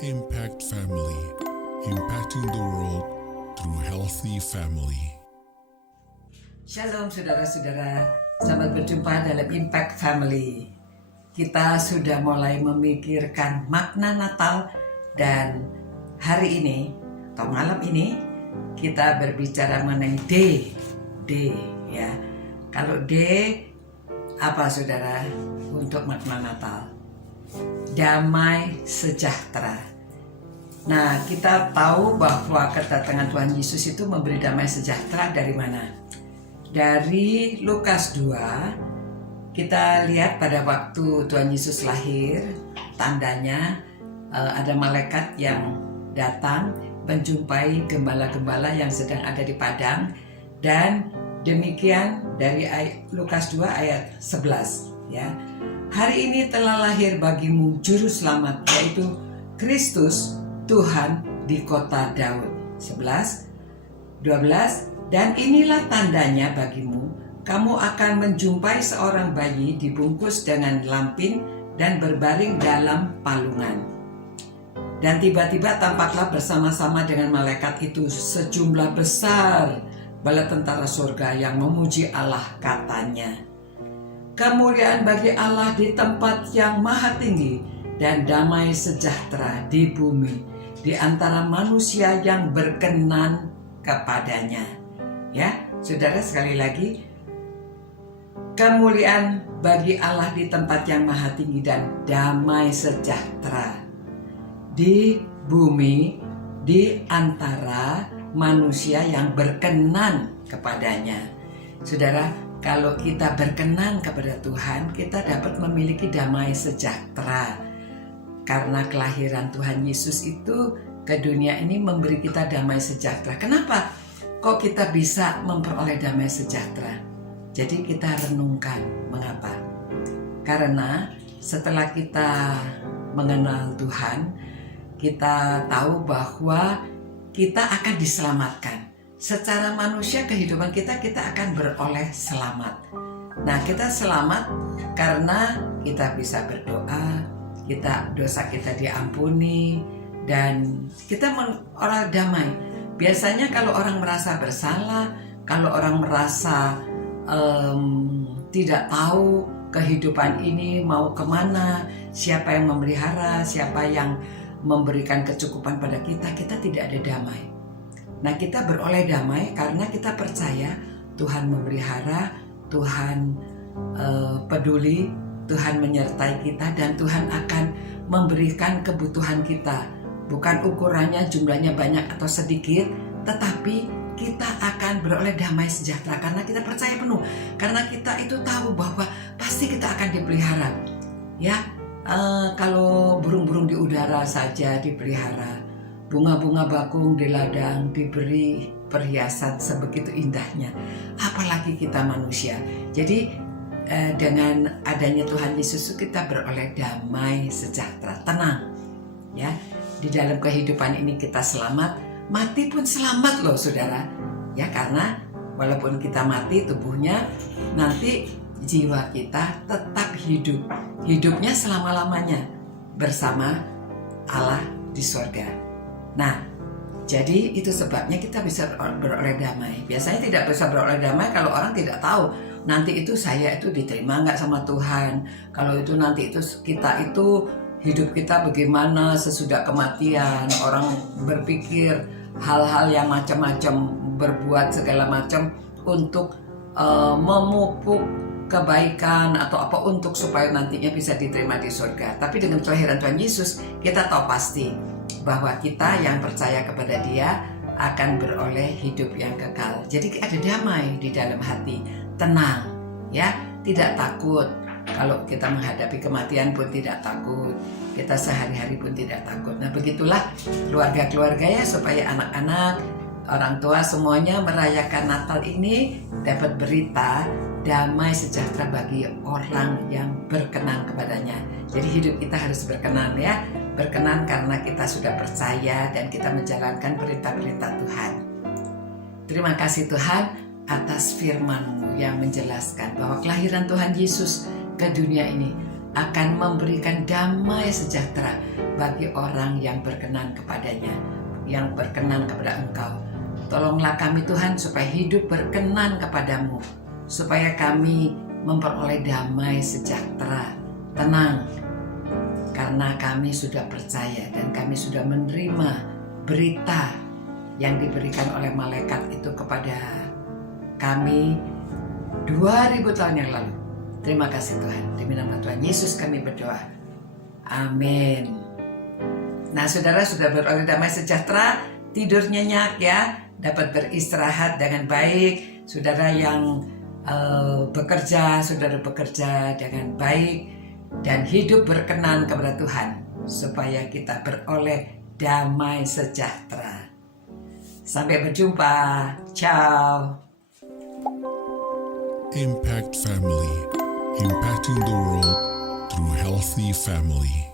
Impact Family, impacting the world through healthy family. Shalom saudara-saudara, selamat berjumpa dalam Impact Family. Kita sudah mulai memikirkan makna Natal dan hari ini atau malam ini kita berbicara mengenai D ya. Kalau D apa saudara untuk makna Natal? Damai sejahtera. Nah, kita tahu bahwa kedatangan Tuhan Yesus itu memberi damai sejahtera dari mana? Dari Lukas 2, kita lihat pada waktu Tuhan Yesus lahir, tandanya ada malaikat yang datang menjumpai gembala-gembala yang sedang ada di padang, dan demikian dari Lukas 2 ayat 11 ya. Hari ini telah lahir bagimu juru selamat, yaitu Kristus Tuhan di kota Daud. 11, 12, dan inilah tandanya bagimu, kamu akan menjumpai seorang bayi dibungkus dengan lampin dan berbaring dalam palungan. Dan tiba-tiba tampaklah bersama-sama dengan malaikat itu sejumlah besar bala tentara surga yang memuji Allah, katanya, kemuliaan bagi Allah di tempat yang maha tinggi dan damai sejahtera di bumi di antara manusia yang berkenan kepadanya. Ya, saudara, sekali lagi, kemuliaan bagi Allah di tempat yang maha tinggi dan damai sejahtera di bumi di antara manusia yang berkenan kepadanya. Saudara, kalau kita berkenan kepada Tuhan, kita dapat memiliki damai sejahtera. Karena kelahiran Tuhan Yesus itu ke dunia ini memberi kita damai sejahtera. Kenapa kok kita bisa memperoleh damai sejahtera? Jadi kita renungkan mengapa. Karena setelah kita mengenal Tuhan, kita tahu bahwa kita akan diselamatkan. Secara manusia kehidupan kita akan beroleh selamat. Nah, kita selamat karena kita bisa berdoa, dosa kita diampuni, dan kita orang damai. Biasanya kalau orang merasa bersalah, kalau orang merasa tidak tahu kehidupan ini mau kemana, siapa yang memelihara, siapa yang memberikan kecukupan pada kita tidak ada damai. Nah, kita beroleh damai karena kita percaya Tuhan memelihara, Tuhan peduli, Tuhan menyertai kita, dan Tuhan akan memberikan kebutuhan kita. Bukan ukurannya jumlahnya banyak atau sedikit, tetapi kita akan beroleh damai sejahtera karena kita percaya penuh. Karena kita itu tahu bahwa pasti kita akan dipelihara. Ya, kalau burung-burung di udara saja dipelihara, bunga-bunga bakung di ladang diberi perhiasan sebegitu indahnya, apalagi kita manusia. Jadi dengan adanya Tuhan Yesus kita beroleh damai sejahtera, tenang ya. Di dalam kehidupan ini kita selamat, mati pun selamat loh saudara ya, karena walaupun kita mati tubuhnya, nanti jiwa kita tetap hidup, hidupnya selama-lamanya bersama Allah di surga. Nah, jadi itu sebabnya kita bisa beroleh damai. Biasanya tidak bisa beroleh damai kalau orang tidak tahu nanti itu saya itu diterima nggak sama Tuhan. Kalau itu nanti itu kita itu hidup kita bagaimana sesudah kematian. Orang berpikir hal-hal yang macam-macam, berbuat segala macam untuk memupuk kebaikan atau apa untuk supaya nantinya bisa diterima di surga. Tapi dengan kelahiran Tuhan Yesus kita tahu pasti bahwa kita yang percaya kepada Dia akan beroleh hidup yang kekal. Jadi ada damai di dalam hati, tenang ya, tidak takut. Kalau kita menghadapi kematian pun tidak takut, kita sehari-hari pun tidak takut. Nah, begitulah keluarga-keluarga ya, supaya anak-anak, orang tua semuanya merayakan Natal ini dapat berita damai sejahtera bagi orang yang berkenan kepadanya. Jadi hidup kita harus berkenan ya, berkenan karena kita sudah percaya dan kita menjalankan perintah-perintah Tuhan. Terima kasih Tuhan atas firman-Mu yang menjelaskan bahwa kelahiran Tuhan Yesus ke dunia ini akan memberikan damai sejahtera bagi orang yang berkenan kepadanya, yang berkenan kepada Engkau. Tolonglah kami Tuhan supaya hidup berkenan kepadamu, supaya kami memperoleh damai sejahtera, tenang, karena kami sudah percaya dan kami sudah menerima berita yang diberikan oleh malaikat itu kepada kami 2000 tahun yang lalu. Terima kasih Tuhan. Demi nama Tuhan Yesus kami berdoa. Amin. Nah, saudara sudah beroleh damai sejahtera, tidur nyenyak ya, dapat beristirahat dengan baik. Saudara yang bekerja, saudara bekerja dengan baik dan hidup berkenan kepada Tuhan, supaya kita beroleh damai sejahtera. Sampai berjumpa. Ciao. Impact Family, impacting the world through healthy family.